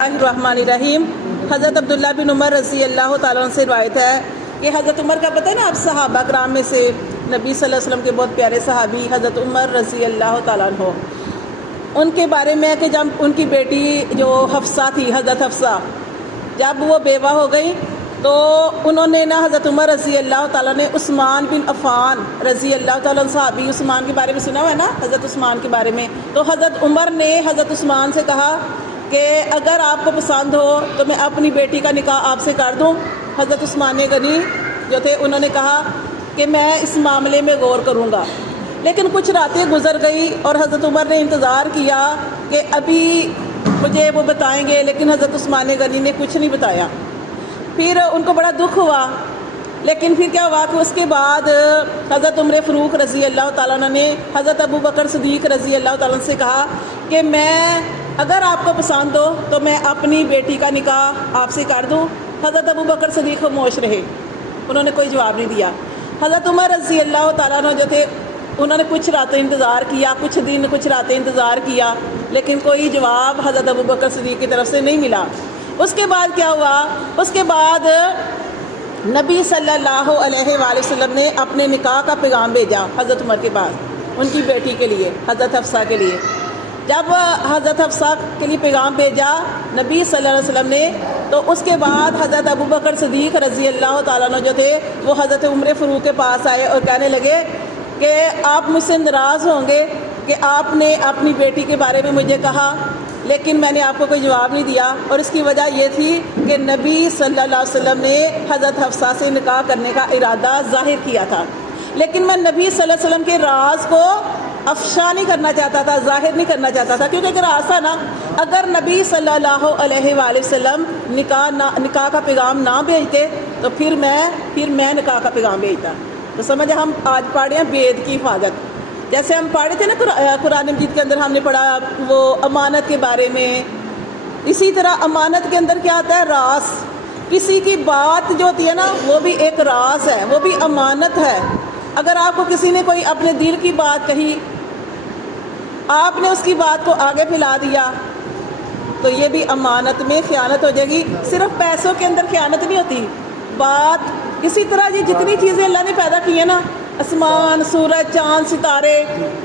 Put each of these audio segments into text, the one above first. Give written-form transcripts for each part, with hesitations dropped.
الرحمن حضرت عبداللہ بن عمر رضی اللہ تعالیٰ عنہ سے روایت ہے کہ حضرت عمر کا پتہ ہے نا، آپ صحابہ کرام میں سے نبی صلی اللہ علیہ وسلم کے بہت پیارے صحابی حضرت عمر رضی اللہ تعالیٰ عنہ، ان کے بارے میں کہ جب ان کی بیٹی جو حفصہ تھی، حضرت حفصہ، جب وہ بیوہ ہو گئی تو انہوں نے نا حضرت عمر رضی اللہ تعالیٰ نے عثمان بن عفان رضی اللہ تعالیٰ عنہ صحابی عثمان کے بارے میں سنا ہوا ہے نا، حضرت عثمان کے بارے میں، تو حضرت عمر نے حضرت عثمان سے کہا کہ اگر آپ کو پسند ہو تو میں اپنی بیٹی کا نکاح آپ سے کر دوں۔ حضرت عثمان غنی جو تھے انہوں نے کہا کہ میں اس معاملے میں غور کروں گا، لیکن کچھ راتیں گزر گئی اور حضرت عمر نے انتظار کیا کہ ابھی مجھے وہ بتائیں گے، لیکن حضرت عثمان غنی نے کچھ نہیں بتایا۔ پھر ان کو بڑا دکھ ہوا، لیکن پھر کیا ہوا کہ اس کے بعد حضرت عمر فاروق رضی اللہ تعالیٰ عنہ نے حضرت ابو بکر صدیق رضی اللہ تعالیٰ عنہ سے کہا کہ میں اگر آپ کو پسند ہو تو میں اپنی بیٹی کا نکاح آپ سے کر دوں۔ حضرت ابو بکر صدیق خاموش رہے، انہوں نے کوئی جواب نہیں دیا۔ حضرت عمر رضی اللہ تعالیٰ عنہ جو تھے انہوں نے کچھ راتیں انتظار کیا، کچھ دن کچھ راتیں انتظار کیا، لیکن کوئی جواب حضرت ابو بکر صدیق کی طرف سے نہیں ملا۔ اس کے بعد کیا ہوا؟ اس کے بعد نبی صلی اللہ علیہ وآلہ وسلم نے اپنے نکاح کا پیغام بھیجا حضرت عمر کے پاس ان کی بیٹی کے لیے، حضرت حفصہ کے لیے۔ جب حضرت حفصہ کے لیے پیغام بھیجا نبی صلی اللہ علیہ وسلم نے، تو اس کے بعد حضرت ابو بکر صدیق رضی اللہ تعالیٰ عنہ جو تھے وہ حضرت عمر فاروق کے پاس آئے اور کہنے لگے کہ آپ مجھ سے ناراض ہوں گے کہ آپ نے اپنی بیٹی کے بارے میں مجھے کہا، لیکن میں نے آپ کو کوئی جواب نہیں دیا، اور اس کی وجہ یہ تھی کہ نبی صلی اللہ علیہ وسلم نے حضرت حفصہ سے نکاح کرنے کا ارادہ ظاہر کیا تھا، لیکن میں نبی صلی اللہ علیہ وسلم کے راز کو افشا نہیں کرنا چاہتا تھا، ظاہر نہیں کرنا چاہتا تھا، کیونکہ ایک راز تھا نا۔ اگر نبی صلی اللہ علیہ وآلہ وسلم نکاح کا پیغام نہ بھیجتے تو پھر میں نکاح کا پیغام بھیجتا۔ تو سمجھے ہم آج پڑھ رہے ہیں بید کی حفاظت، جیسے ہم پڑھے تھے نا قرآن مجید کے اندر ہم نے پڑھا وہ امانت کے بارے میں، اسی طرح امانت کے اندر کیا آتا ہے؟ راز۔ کسی کی بات جو ہوتی ہے نا وہ بھی ایک راز ہے، وہ بھی امانت ہے۔ اگر آپ کو کسی نے کوئی اپنے دل کی بات کہی، آپ نے اس کی بات کو آگے پھیلا دیا، تو یہ بھی امانت میں خیانت ہو جائے گی۔ صرف پیسوں کے اندر خیانت نہیں ہوتی، بات اسی طرح یہ جتنی چیزیں اللہ نے پیدا کی ہیں نا، آسمان، سورج، چاند، ستارے،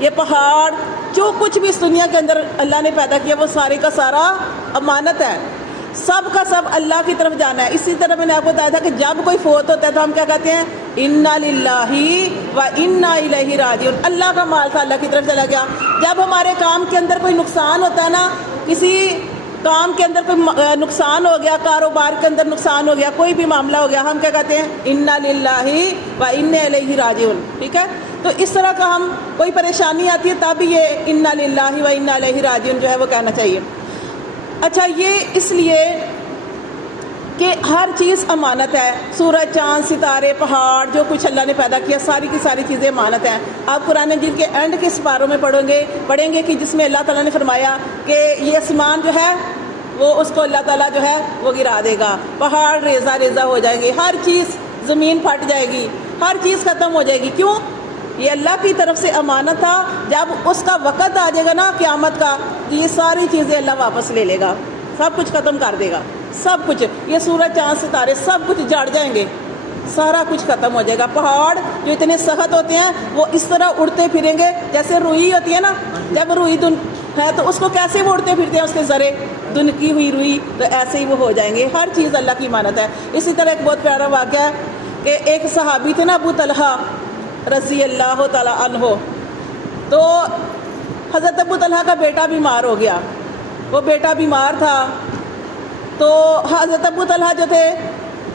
یہ پہاڑ، جو کچھ بھی اس دنیا کے اندر اللہ نے پیدا کیا وہ سارے کا سارا امانت ہے، سب کا سب اللہ کی طرف جانا ہے۔ اسی طرح میں نے آپ کو بتایا تھا کہ جب کوئی فوت ہوتا ہے تو ہم کیا کہتے ہیں؟ انا للہ و انا الیہ راجعون، اللہ کا مال تھا، اللہ کی طرف چلا گیا۔ جب ہمارے کام کے اندر کوئی نقصان ہوتا ہے نا، کسی کام کے اندر کوئی نقصان ہو گیا، کاروبار کے اندر نقصان ہو گیا، کوئی بھی معاملہ ہو گیا، ہم کیا کہتے ہیں؟ انا للہ و انا الیہ راجعون، ٹھیک ہے؟ تو اس طرح کا ہم کوئی پریشانی آتی ہے تب یہ انا للہ و انا الیہ راجعون جو ہے وہ کہنا چاہیے۔ اچھا، یہ اس لیے کہ ہر چیز امانت ہے، سورج، چاند، ستارے، پہاڑ، جو کچھ اللہ نے پیدا کیا ساری کی ساری چیزیں امانت ہیں۔ آپ قرآن مجید کے اینڈ کے سپاروں میں پڑھیں گے کہ جس میں اللہ تعالیٰ نے فرمایا کہ یہ آسمان جو ہے وہ اس کو اللہ تعالیٰ جو ہے وہ گرا دے گا، پہاڑ ریزہ ریزہ ہو جائیں گے، ہر چیز، زمین پھٹ جائے گی، ہر چیز ختم ہو جائے گی۔ کیوں؟ یہ اللہ کی طرف سے امانت تھا، جب اس کا وقت آ جائے گا نا قیامت کا تو یہ ساری چیزیں اللہ واپس لے لے گا، سب کچھ ختم کر دے گا، سب کچھ، یہ سورج، چاند، ستارے سب کچھ جڑ جائیں گے، سارا کچھ ختم ہو جائے گا۔ پہاڑ جو اتنے سخت ہوتے ہیں وہ اس طرح اڑتے پھریں گے، جیسے روئی ہوتی ہے نا، جب روئی ہے تو اس کو کیسے وہ اڑتے پھرتے ہیں، اس کے ذرے دنکی ہوئی روئی، تو ایسے ہی وہ ہو جائیں گے۔ ہر چیز اللہ کی امانت ہے۔ اسی طرح ایک بہت پیارا واقعہ ہے کہ ایک صحابی تھے نا ابو طلحہ رضی اللہ تعالیٰ عنہ، تو حضرت ابو طلحہ کا بیٹا بیمار ہو گیا، وہ بیٹا بیمار تھا، تو حضرت ابو طلحہ جو تھے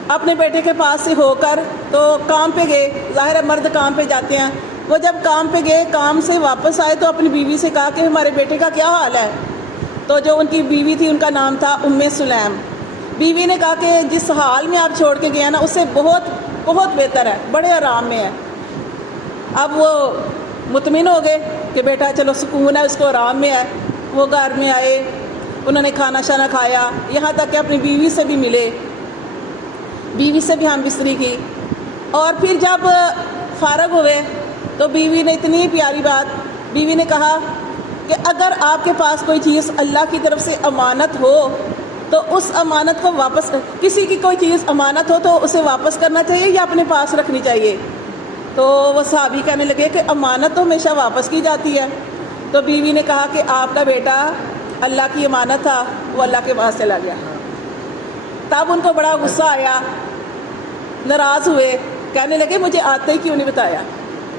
اپنے بیٹے کے پاس سے ہو کر تو کام پہ گئے، ظاہر ہے مرد کام پہ جاتے ہیں، وہ جب کام پہ گئے، کام سے واپس آئے تو اپنی بیوی سے کہا کہ ہمارے بیٹے کا کیا حال ہے؟ تو جو ان کی بیوی تھی ان کا نام تھا ام سلیم، بیوی نے کہا کہ جس حال میں آپ چھوڑ کے گئے نا اس سے بہت بہت بہتر ہے، بڑے آرام میں ہے۔ اب وہ مطمئن ہو گئے کہ بیٹا چلو سکون ہے، اس کو آرام میں ہے۔ وہ گھر میں آئے، انہوں نے کھانا شانا کھایا، یہاں تک کہ اپنی بیوی سے بھی ملے، بیوی سے بھی ہم بستری کی، اور پھر جب فارغ ہوئے تو بیوی نے اتنی پیاری بات، بیوی نے کہا کہ اگر آپ کے پاس کوئی چیز اللہ کی طرف سے امانت ہو تو اس امانت کو واپس، کسی کی کوئی چیز امانت ہو تو اسے واپس کرنا چاہیے یا اپنے پاس رکھنی چاہیے؟ تو وہ صحابی کہنے لگے کہ امانت تو ہمیشہ واپس کی جاتی ہے۔ تو بیوی نے کہا کہ آپ کا بیٹا اللہ کی امانت تھا، وہ اللہ کے پاس چلا گیا۔ تب ان کو بڑا غصہ آیا، ناراض ہوئے، کہنے لگے مجھے آتے ہی کیوں نہیں بتایا؟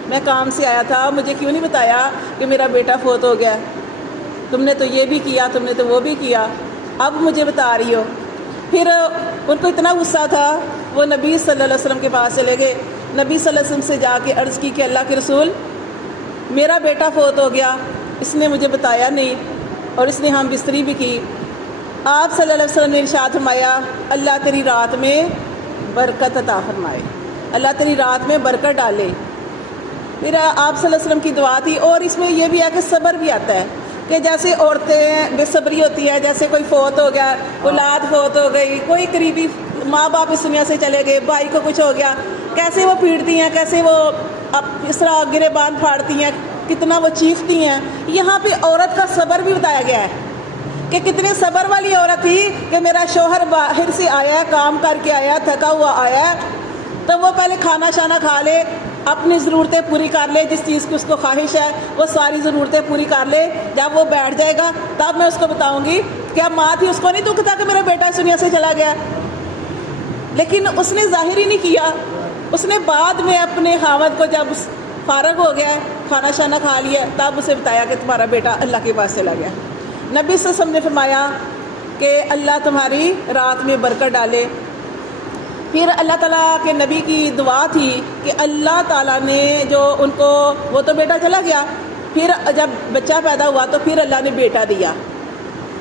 میں کام سے آیا تھا، مجھے کیوں نہیں بتایا کہ میرا بیٹا فوت ہو گیا؟ تم نے تو یہ بھی کیا، تم نے تو وہ بھی کیا، اب مجھے بتا رہی ہو۔ پھر ان کو اتنا غصہ تھا، وہ نبی صلی اللہ علیہ وسلم کے پاس چلے گئے۔ نبی صلی اللہ علیہ وسلم سے جا کے عرض کی کہ اللہ کے رسول، میرا بیٹا فوت ہو گیا، اس نے مجھے بتایا نہیں اور اس نے ہم بستری بھی کی۔ آپ صلی اللہ علیہ وسلم نے ارشاد فرمایا اللہ تیری رات میں برکت عطا فرمائے، اللہ تیری رات میں برکت ڈالے۔ پھر آپ صلی اللہ علیہ وسلم کی دعا تھی، اور اس میں یہ بھی ہے کہ صبر بھی آتا ہے کہ جیسے عورتیں بے صبری ہوتی ہے، جیسے کوئی فوت ہو گیا، اولاد فوت ہو گئی، کوئی قریبی ماں باپ اس دنیا سے چلے گئے، بھائی کو کچھ ہو گیا، کیسے وہ پیٹتی ہیں، کیسے وہ اس طرح گریبان پھاڑتی ہیں، کتنا وہ چیختی ہیں۔ یہاں پہ عورت کا صبر بھی بتایا گیا ہے کہ کتنے صبر والی عورت تھی کہ میرا شوہر باہر سے آیا ہے، کام کر کے آیا، تھکا ہوا آیا ہے، تو وہ پہلے کھانا شانا کھا لے، اپنی ضرورتیں پوری کر لے، جس چیز کی اس کو خواہش ہے وہ ساری ضرورتیں پوری کر لے۔ جب وہ بیٹھ جائے گا تب میں اس کو بتاؤں گی کیا ماں تھی، اس کو نہیں دکھ تھا کہ میرا بیٹا اس دنیا سے چلا گیا؟ لیکن اس نے ظاہر ہی نہیں کیا، اس نے بعد میں اپنے خاوند کو جب فارغ ہو گیا، کھانا شانا کھا لیا، تب اسے بتایا کہ تمہارا بیٹا اللہ کے پاس چلا گیا۔ نبی صلی اللہ علیہ وسلم نے فرمایا کہ اللہ تمہاری رات میں برکت ڈالے۔ پھر اللہ تعالیٰ کے نبی کی دعا تھی کہ اللہ تعالیٰ نے جو ان کو، وہ تو بیٹا چلا گیا، پھر جب بچہ پیدا ہوا تو پھر اللہ نے بیٹا دیا،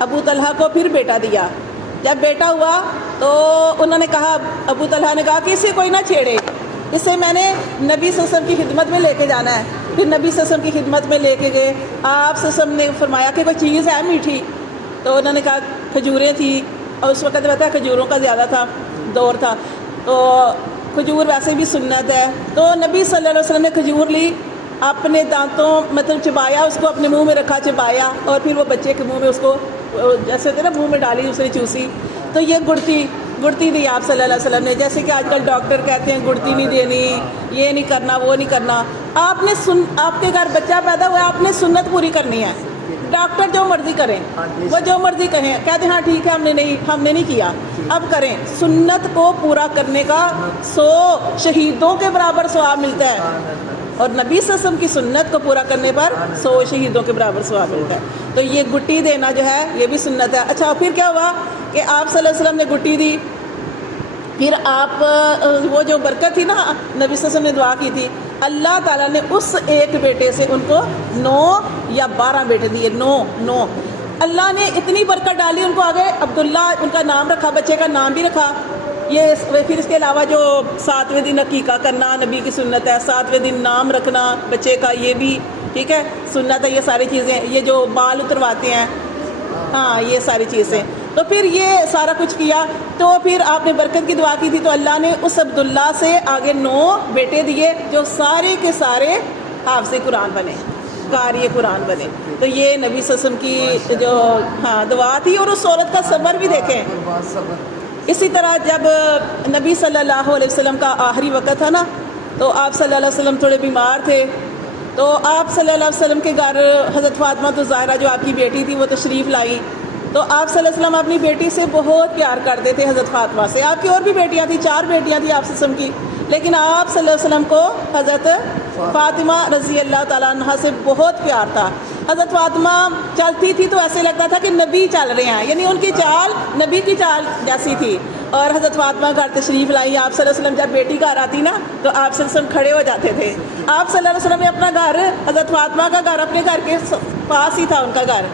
ابو طلحہ کو پھر بیٹا دیا۔ جب بیٹا ہوا تو انہوں نے کہا، ابو طلحہ نے کہا کہ اسے کوئی نہ چھیڑے، اسے میں نے نبی صلی اللہ علیہ وسلم کی خدمت میں لے کے جانا ہے۔ پھر نبی صلی اللہ علیہ وسلم کی خدمت میں لے کے گئے، آپ صلی اللہ علیہ وسلم نے فرمایا کہ کوئی چیز ہے میٹھی؟ تو انہوں نے کہا کھجوریں تھیں، اور اس وقت پتہ ہے کھجوروں کا زیادہ تھا دور تھا، تو کھجور ویسے بھی سنت ہے۔ تو نبی صلی اللہ علیہ وسلم نے کھجور لی، اپنے دانتوں مطلب چبایا، اس کو اپنے منہ میں رکھا، چبایا، اور پھر وہ بچے کے منہ میں اس کو جیسے ہوتے نا منہ میں ڈالی، اسے چوسی۔ تو یہ گڑتی دی آپ صلی اللہ علیہ وسلم نے، جیسے کہ آج کل ڈاکٹر کہتے ہیں گڑتی نہیں دینی، یہ نہیں کرنا، وہ نہیں کرنا۔ آپ نے آپ کے گھر بچہ پیدا ہوا ہے، آپ نے سنت پوری کرنی ہے۔ ڈاکٹر جو مرضی کریں، وہ جو مرضی کہیں، کہتے ہیں ہاں ٹھیک ہے ہم نے نہیں کیا، اب کریں۔ سنت کو پورا کرنے کا 100 شہیدوں کے برابر ثواب ملتا ہے، اور نبی صلی اللہ علیہ وسلم کی سنت کو پورا کرنے پر 100 شہیدوں کے برابر ثواب ملتا ہے۔ تو یہ گٹی دینا جو ہے یہ بھی سنت ہے۔ اچھا پھر کیا ہوا کہ آپ صلی اللہ علیہ وسلم نے گٹی دی، پھر آپ وہ جو برکت تھی نا، نبی صلی اللہ علیہ وسلم نے دعا کی تھی، اللہ تعالیٰ نے اس ایک بیٹے سے ان کو 9 یا 12 بیٹے دیے، 9 اللہ نے اتنی برکت ڈالی ان کو۔ آگے عبداللہ ان کا نام رکھا، بچے کا نام بھی رکھا۔ یہ پھر اس کے علاوہ جو 7ویں دن عقیقہ کرنا نبی کی سنت ہے، 7ویں دن نام رکھنا بچے کا، یہ بھی ٹھیک ہے سنت ہے۔ یہ ساری چیزیں، یہ جو بال اترواتے ہیں، ہاں یہ ساری چیزیں، تو پھر یہ سارا کچھ کیا۔ تو پھر آپ نے برکت کی دعا کی تھی، تو اللہ نے اس عبداللہ سے آگے 9 بیٹے دیے جو سارے کے سارے حافظ قرآن بنے، قاری قرآن بنے۔ تو یہ نبی صلی اللہ علیہ وسلم کی جو دعا تھی، اور اس عورت کا صبر بھی دیکھیں۔ اسی طرح جب نبی صلی اللہ علیہ وسلم کا آخری وقت تھا نا، تو آپ صلی اللہ علیہ وسلم تھوڑے بیمار تھے، تو آپ صلی اللہ علیہ وسلم کے گھر حضرت فاطمہ الزہرا جو آپ کی بیٹی تھی وہ تشریف لائی۔ تو آپ صلی اللہ علیہ وسلم اپنی بیٹی سے بہت پیار کرتے تھے، حضرت فاطمہ سے۔ آپ کی اور بھی بیٹیاں تھیں، 4 بیٹیاں تھیں آپ صلی اللہ علیہ وسلم کی، لیکن آپ صلی اللہ علیہ وسلم کو حضرت فاطمہ رضی اللہ تعالیٰ عنہ سے بہت پیار تھا۔ حضرت فاطمہ چلتی تھی تو ایسے لگتا تھا کہ نبی چل رہے ہیں، یعنی ان کی چال نبی کی چال جیسی تھی۔ اور حضرت فاطمہ گھر تشریف لائی، آپ صلی اللہ علیہ وسلم جب بیٹی گھر آتی نا تو آپ صلی اللہ علیہ وسلم کھڑے ہو جاتے تھے۔ آپ صلی اللہ علیہ وسلم نے اپنا گھر، حضرت فاطمہ کا گھر اپنے گھر کے پاس ہی تھا ان کا گھر،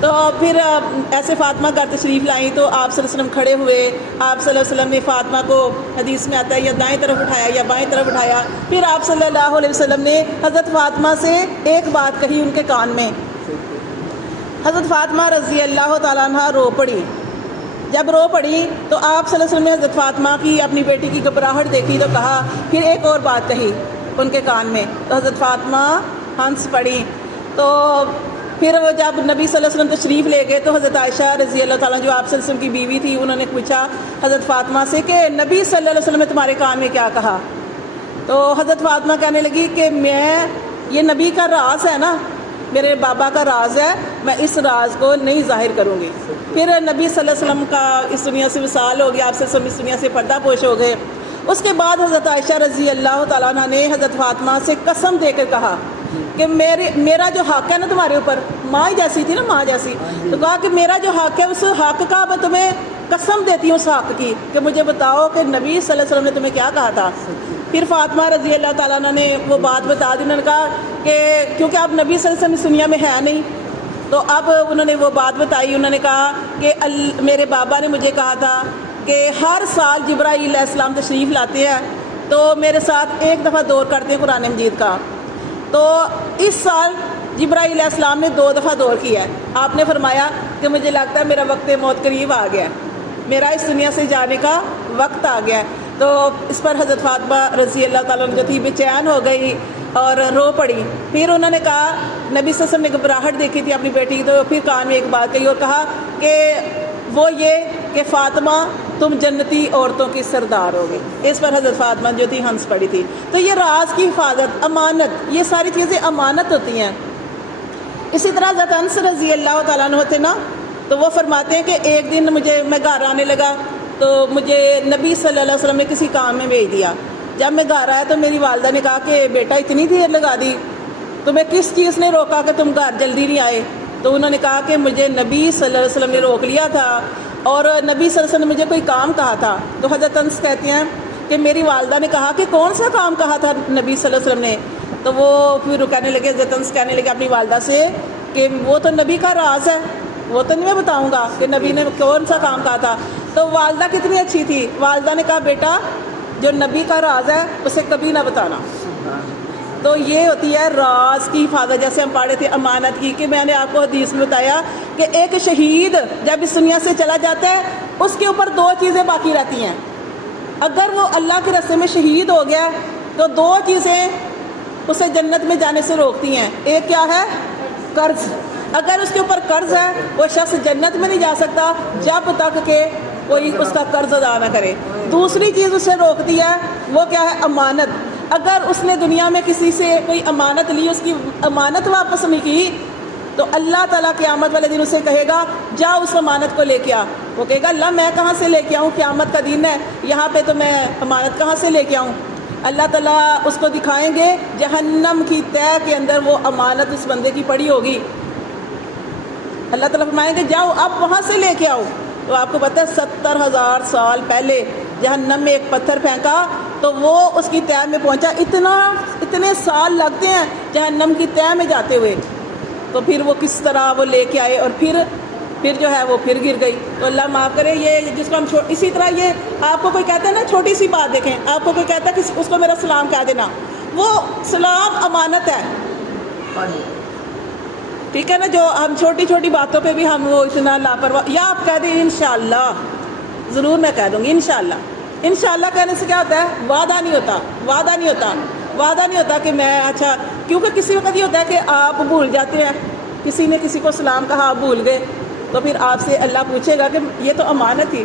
تو پھر ایسے فاطمہ گھر تشریف لائیں تو آپ صلی اللہ علیہ وسلم کھڑے ہوئے۔ آپ صلی اللہ علیہ وسلم نے فاطمہ کو، حدیث میں آتا ہے، یا دائیں طرف اٹھایا یا بائیں طرف اٹھایا۔ پھر آپ صلی اللہ علیہ وسلم نے حضرت فاطمہ سے ایک بات کہی ان کے کان میں۔ حضرت فاطمہ رضی اللہ تعالیٰ عنہ رو پڑی۔ جب رو پڑی تو آپ صلی اللہ علیہ وسلم نے حضرت فاطمہ کی، اپنی بیٹی کی گھبراہٹ دیکھی تو کہا، پھر ایک اور بات کہی ان کے کان میں، تو حضرت فاطمہ ہنس پڑی۔ تو پھر وہ جب نبی صلی اللہ علیہ وسلم تشریف لے گئے تو حضرت عائشہ رضی اللہ تعالیٰ جو آپ صلی اللہ علیہ وسلم کی بیوی تھی، انہوں نے پوچھا حضرت فاطمہ سے کہ نبی صلی اللہ علیہ وسلم نے تمہارے کان میں کیا کہا؟ تو حضرت فاطمہ کہنے لگی کہ یہ نبی کا راز ہے نا، میرے بابا کا راز ہے، میں اس راز کو نہیں ظاہر کروں گی۔ پھر نبی صلی اللہ علیہ وسلم کا اس دنیا سے وصال ہو گیا، آپ صلی اللہ علیہ وسلم اس دنیا سے پردہ پوش ہو گئے۔ اس کے بعد حضرت عائشہ رضی اللہ تعالیٰ عنہ نے حضرت فاطمہ سے قسم دے کر کہا کہ میرا جو حق ہے نا تمہارے اوپر، ماں جیسی تھی نا، ماں جیسی، تو کہا کہ میرا جو حق ہے اس حق کا میں تمہیں قسم دیتی ہوں اس حق کی کہ مجھے بتاؤ کہ نبی صلی اللہ علیہ وسلم نے تمہیں کیا کہا تھا۔ پھر فاطمہ رضی اللہ تعالیٰ عنہ نے وہ بات بتا دی، انہوں نے کہا کہ کیونکہ اب نبی صلی اللہ علیہ وسلم اس دنیا میں ہے نہیں، تو اب انہوں نے وہ بات بتائی، انہوں نے کہا کہ میرے بابا نے مجھے کہا تھا کہ ہر سال جبرائیل علیہ السلام تشریف لاتے ہیں تو میرے ساتھ ایک دفعہ دور کرتے ہیں قرآن مجید کا، تو اس سال جبرائیل علیہ السلام نے 2 دفعہ دور کیا ہے۔ آپ نے فرمایا کہ مجھے لگتا ہے میرا وقت موت قریب آ گیا ہے، میرا اس دنیا سے جانے کا وقت آ گیا ہے۔ تو اس پر حضرت فاطمہ رضی اللہ تعالیٰ عنہ جو تھی بے چین ہو گئی اور رو پڑی۔ پھر انہوں نے کہا، نبی صلی اللہ علیہ وسلم نے گھبراہٹ دیکھی تھی اپنی بیٹی کی، تو پھر کان میں ایک بات کہی اور کہا کہ وہ یہ کہ فاطمہ تم جنتی عورتوں کی سردار ہوگی۔ اس پر حضرت فاطمہ جو تھی ہنس پڑی تھی۔ تو یہ راز کی حفاظت، امانت، یہ ساری چیزیں امانت ہوتی ہیں۔ اسی طرح حضرت انس رضی اللہ تعالیٰ عنہ تھے نا، تو وہ فرماتے ہیں کہ ایک دن میں گھر آنے لگا تو مجھے نبی صلی اللہ علیہ وسلم نے کسی کام میں بھیج دیا۔ جب میں گھر آیا تو میری والدہ نے کہا کہ بیٹا اتنی دیر لگا دی، تمہیں کس چیز نے روکا کہ تم گھر جلدی نہیں آئے؟ تو انہوں نے کہا کہ مجھے نبی صلی اللہ علیہ وسلم نے روک لیا تھا اور نبی صلی اللہ علیہ وسلم نے مجھے کوئی کام کہا تھا۔ تو حضرت انس کہتے ہیں کہ میری والدہ نے کہا کہ کون سا کام کہا تھا نبی صلی اللہ علیہ وسلم نے؟ تو وہ پھر کہنے لگے، حضرت انس کہنے لگے اپنی والدہ سے کہ وہ تو نبی کا راز ہے، وہ تو نہیں میں بتاؤں گا کہ نبی نے کون سا کام کہا تھا۔ تو والدہ کتنی اچھی تھی، والدہ نے کہا بیٹا جو نبی کا راز ہے اسے کبھی نہ بتانا۔ تو یہ ہوتی ہے راز کی حفاظت، جیسے ہم پڑھے تھے امانت کی، کہ میں نے آپ کو حدیث میں بتایا کہ ایک شہید جب اس دنیا سے چلا جاتا ہے اس کے اوپر 2 چیزیں باقی رہتی ہیں۔ اگر وہ اللہ کے راستے میں شہید ہو گیا تو 2 چیزیں اسے جنت میں جانے سے روکتی ہیں۔ ایک کیا ہے؟ قرض۔ اگر اس کے اوپر قرض ہے وہ شخص جنت میں نہیں جا سکتا جب تک کہ کوئی اس کا قرض ادا نہ کرے۔ دوسری چیز اسے روکتی ہے وہ کیا ہے؟ امانت۔ اگر اس نے دنیا میں کسی سے کوئی امانت لی، اس کی امانت واپس نہیں کی، تو اللہ تعالیٰ قیامت والے دن اسے کہے گا جا اس امانت کو لے کے آ۔ وہ کہے گا اللہ میں کہاں سے لے کے آؤں، قیامت کا دن ہے، یہاں پہ تو میں امانت کہاں سے لے کے آؤں؟ اللہ تعالیٰ اس کو دکھائیں گے جہنم کی تہہ کے اندر وہ امانت اس بندے کی پڑی ہوگی۔ اللہ تعالیٰ فرمائیں گے جاؤ اب وہاں سے لے کے آؤ۔ تو آپ کو پتہ ہے 70,000 سال پہلے جہنم میں ایک پتھر پھینکا تو وہ اس کی تہہ میں پہنچا، اتنے سال لگتے ہیں جہنم کی تہہ میں جاتے ہوئے، تو پھر وہ کس طرح وہ لے کے آئے اور پھر جو ہے وہ پھر گر گئی۔ تو اللہ معاف کرے، یہ جس کو ہم اسی طرح یہ آپ کو کوئی کہتا ہے نا، چھوٹی سی بات دیکھیں، آپ کو کوئی کہتا ہے کہ اس کو میرا سلام کہہ دینا، وہ سلام امانت ہے، ٹھیک ہے نا؟ جو ہم چھوٹی چھوٹی باتوں پہ بھی ہم وہ اتنا لاپرواہ، یا آپ کہہ دیں انشاءاللہ، ضرور میں کہہ دوں گی انشاءاللہ۔ انشاءاللہ کہنے سے کیا ہوتا ہے؟ وعدہ نہیں ہوتا کہ میں اچھا، کیونکہ کسی وقت یہ ہوتا ہے کہ آپ بھول جاتے ہیں، کسی نے کسی کو سلام کہا آپ بھول گئے، تو پھر آپ سے اللہ پوچھے گا کہ یہ تو امانت تھی،